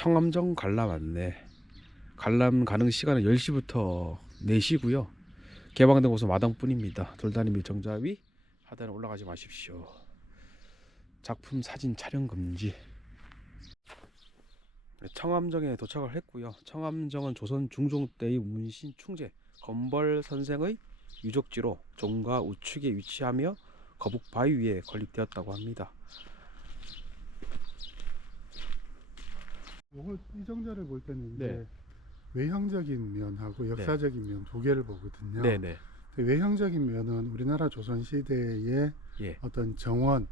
청암정 관람 안내. 관람 가능 시간은 10시부터 4시고요. 개방된 곳은 마당뿐입니다. 돌다리 및 정자 위 하단에 올라가지 마십시오. 작품 사진 촬영 금지. 네, 청암정에 도착을 했고요. 청암정은 조선 중종 때의 문신 충제 건벌 선생의 유적지로 종가 우측에 위치하며 거북 바위 위에 건립되었다고 합니다. 요거 이 정자를 볼 때는 이제 네. 외형적인 면하고 역사적인 면 두 개를 보거든요. 네네. 근데 외형적인 면은 우리나라 조선 시대의 예. 어떤 정원,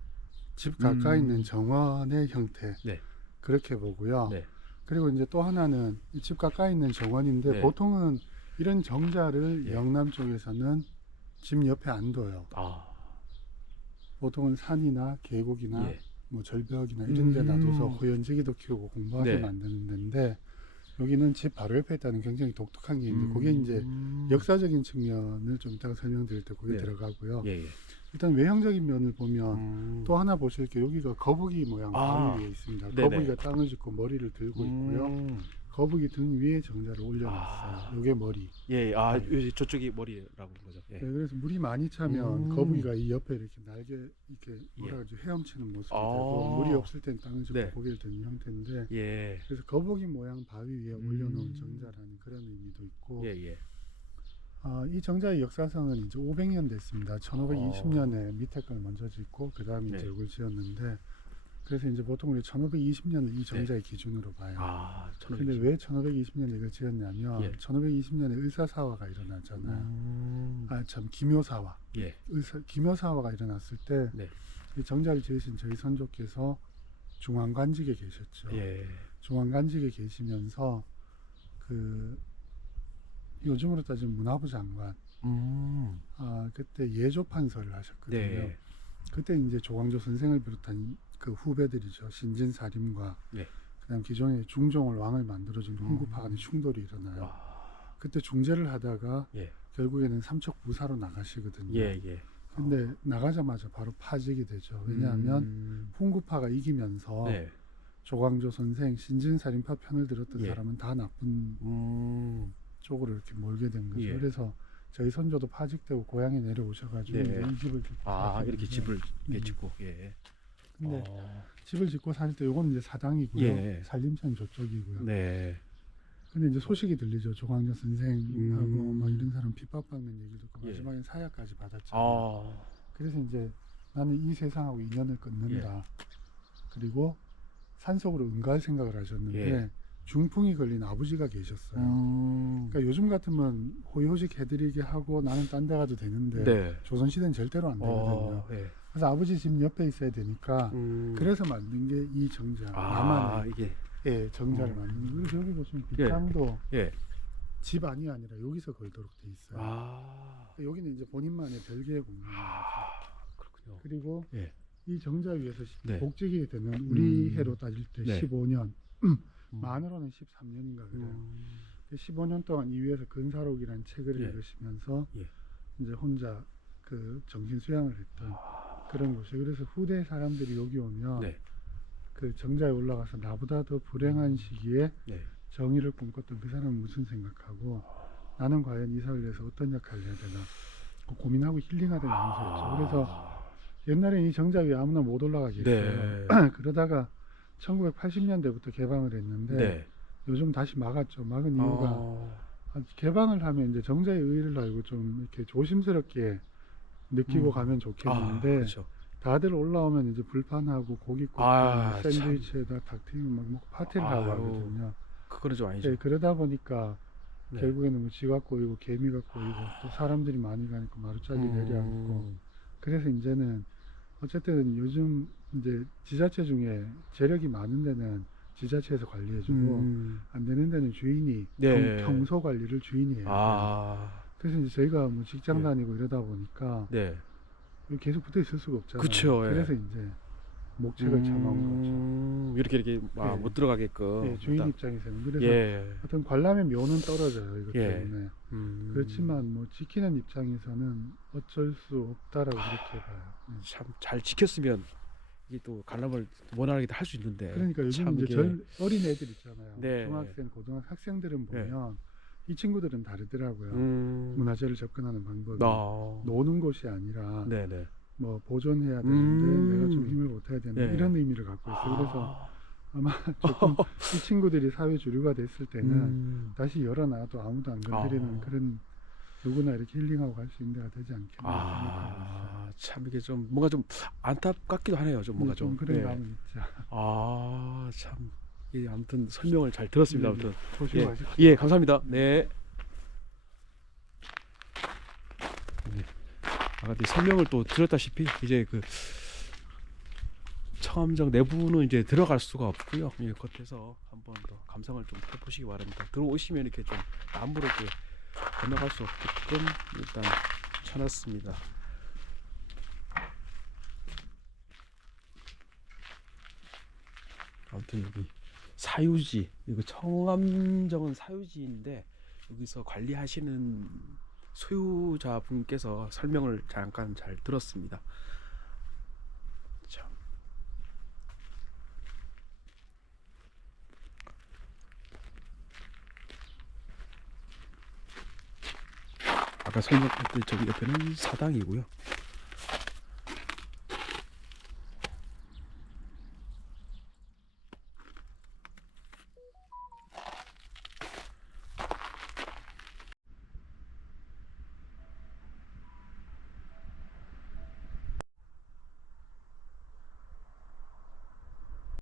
집 가까이 음. 있는 정원의 형태 네. 그렇게 보고요. 네. 그리고 이제 또 하나는 이집 가까이 있는 정원인데 네. 보통은 이런 정자를 예. 영남 쪽에서는 집 옆에 안 둬요. 아. 보통은 산이나 계곡이나 예. 뭐 절벽이나 이런 데 음. 놔둬서 호연지기도 키우고 공부하게 네. 만드는 데인데 여기는 집 바로 옆에 있다는 굉장히 독특한 게 있는데 그게 이제 음. 역사적인 측면을 좀 이따가 설명드릴 때 그게 네. 들어가고요. 예, 예. 일단 외형적인 면을 보면 음. 또 하나 보실 게 여기가 거북이 모양 아. 바위 위에 있습니다. 네네. 거북이가 땅을 짚고 머리를 들고 있고요. 음. 거북이 등 위에 정자를 아. 올려놨어요. 요게 머리. 예, 아, 네. 요 저쪽이 머리라고 하는 거죠. 예. 네, 그래서 물이 많이 차면 음. 거북이가 이 옆에 이렇게 날개 이렇게 뭐라 예. 그러지 헤엄치는 모습이 아. 되고 물이 없을 땐 땅을 짚고 네. 고개를 드는 형태인데 예. 그래서 거북이 모양 바위 위에 올려놓은 음. 정자라는 그런 의미도 있고 예, 예. 아, 이 정자의 역사성은 이제 500년 됐습니다. 1520년에 밑에 걸 먼저 짓고 그 다음에 아. 네. 이제 이걸 지었는데 그래서 이제 보통 우리 1520년을 이 정자의 기준으로 봐요. 아, 근데 왜 1520년에 이걸 지었냐면 예. 1520년에 의사사화가 일어났잖아요. 음. 아참 기묘사화. 예. 의사, 기묘사화가 일어났을 때 네. 이 정자를 지으신 저희 선조께서 중앙관직에 계셨죠. 예. 중앙관직에 계시면서 그 요즘으로 따지면 문화부 장관 음. 아 그때 예조 판서를 하셨거든요. 네. 그때 이제 조광조 선생을 비롯한 그 후배들이죠 신진사림과 네. 그다음 기존의 중종을 왕을 만들어준 음. 훈구파 간의 충돌이 일어나요. 아. 그때 중재를 하다가 예. 결국에는 삼척 부사로 나가시거든요. 예, 예. 근데 나가자마자 바로 파직이 되죠. 왜냐하면 음. 훈구파가 이기면서 네. 조광조 선생, 신진사림파 편을 들었던 예. 사람은 다 나쁜 음. 쪽으로 이렇게 몰게 된 거죠. 예. 그래서 저희 선조도 파직되고 고향에 내려오셔가지고 네. 이 집을 아, 이렇게 집을 이렇게 음. 짓고. 예. 근데 어. 집을 짓고 살때 요거는 이제 사당이고요. 예. 살림터는 저쪽이고요. 네. 근데 이제 소식이 들리죠. 조광조 선생하고 음. 막 이런 사람 핍박받는 얘기도 듣고 예. 마지막엔 사약까지 받았죠. 아. 그래서 이제 나는 이 세상하고 인연을 끊는다. 예. 그리고 산속으로 응가할 생각을 하셨는데 예. 중풍이 걸린 아버지가 계셨어요. 음. 그러니까 요즘 같으면 호의호식 해드리게 하고 나는 딴 데 가도 되는데 네. 조선시대는 절대로 안 되거든요. 어, 예. 그래서 아버지 집 옆에 있어야 되니까 음. 그래서 만든 게 이 정자 아, 나만의 이게 예, 정자를 음. 만든 거예요. 여기 보시면 예. 빗장도 예. 집 안이 아니라 여기서 걸도록 돼 있어요. 아. 여기는 이제 본인만의 별개의 공간이죠. 아, 그렇군요. 그리고 예. 이 정자 위에서 시- 네. 복직이 되면 우리 음. 해로 따질 때 네. 15년, 음. 만으로는 13년인가 그래요. 음. 15년 동안 이 위에서 근사록이라는 책을 예. 읽으시면서 예. 이제 혼자 그 정신 수양을 했던 아. 그런 곳이에요. 그래서 후대 사람들이 여기 오면 네. 그 정자에 올라가서 나보다 더 불행한 시기에 네. 정의를 꿈꿨던 그 사람은 무슨 생각하고 나는 과연 이 사회에서 어떤 역할을 해야 되나 그 고민하고 힐링하던 장소였죠. 그래서 옛날에 이 정자 위에 아무나 못 올라가게 했어요. 네. 그러다가 1980년대부터 개방을 했는데 네. 요즘 다시 막았죠. 막은 이유가 아. 아, 개방을 하면 이제 정자의 의의를 알고 좀 이렇게 조심스럽게 느끼고 음. 가면 아, 좋겠는데 그렇죠. 다들 올라오면 이제 불판하고 고기 굽고 아, 샌드위치에다 닭 튀김 막 먹고 파티를 하고 아유, 하거든요. 그거는 좀 아니죠. 네, 그러다 보니까 네. 결국에는 뭐 쥐가 꼬이고 개미가 꼬이고 또 사람들이 많이 가니까 마루짝이 음. 내려앉고 그래서 이제는 어쨌든 요즘 이제 지자체 중에 재력이 많은 데는 지자체에서 관리해주고 음. 안 되는 데는 주인이 네. 평, 소 관리를 주인이 해요. 아. 그래서 이제 저희가 뭐 직장 예. 다니고 이러다 보니까 네. 계속 붙어 있을 수가 없잖아요. 그쵸, 예. 그래서 이제 목책을 쳐놓은 거죠. 음, 이렇게 이렇게 아, 예. 못 들어가게끔. 예, 주인 딱. 입장에서는 그래서 예. 어떤 관람의 묘는 떨어져요 이것 예. 때문에 음. 그렇지만 뭐 지키는 입장에서는 어쩔 수 없다라고 그렇게 봐요. 네. 참잘 지켰으면 이게 또 관람을 원활하게 할 수 있는데. 그러니까 요즘 참 이제 이게- 절 어린 애들 있잖아요. 네. 중학생, 고등학생 학생들은 보면 이 친구들은 다르더라고요. 음. 문화재를 접근하는 방법이 아. 노는 것이 아니라 네네. 뭐 보존해야 되는데 음. 내가 좀 힘을 못해야 되는 네. 이런 의미를 갖고 있어요. 그래서 아. 아마 조금 이 친구들이 사회 주류가 됐을 때는 음. 다시 열어놔도 아무도 안 건드리는 아. 그런 누구나 이렇게 힐링하고 갈 수 있는 데가 되지 않겠나. 아, 참 이게 좀 뭔가 좀 안타깝기도 하네요. 좀 뭔가 네, 좀 좀. 그런 네. 감은 있죠. 아, 참. 예, 아무튼 설명을 잘 들었습니다. 네, 네. 아무튼. 보시고 예. 가십시오. 예, 감사합니다. 네. 네. 아까 이 설명을 또 들었다시피 이제 그 청암정 내부는 이제 들어갈 수가 없고요. 이 겉에서 한번 더 감상을 좀 해보시기 바랍니다. 들어오시면 이렇게 좀 이렇게 건너갈 수 없게끔 일단 쳐놨습니다. 아무튼 여기 사유지 이거 청암정은 사유지인데 여기서 관리하시는 소유자분께서 설명을 잠깐 잘 들었습니다. 참. 아까 설명했던 저기 옆에는 사당이고요.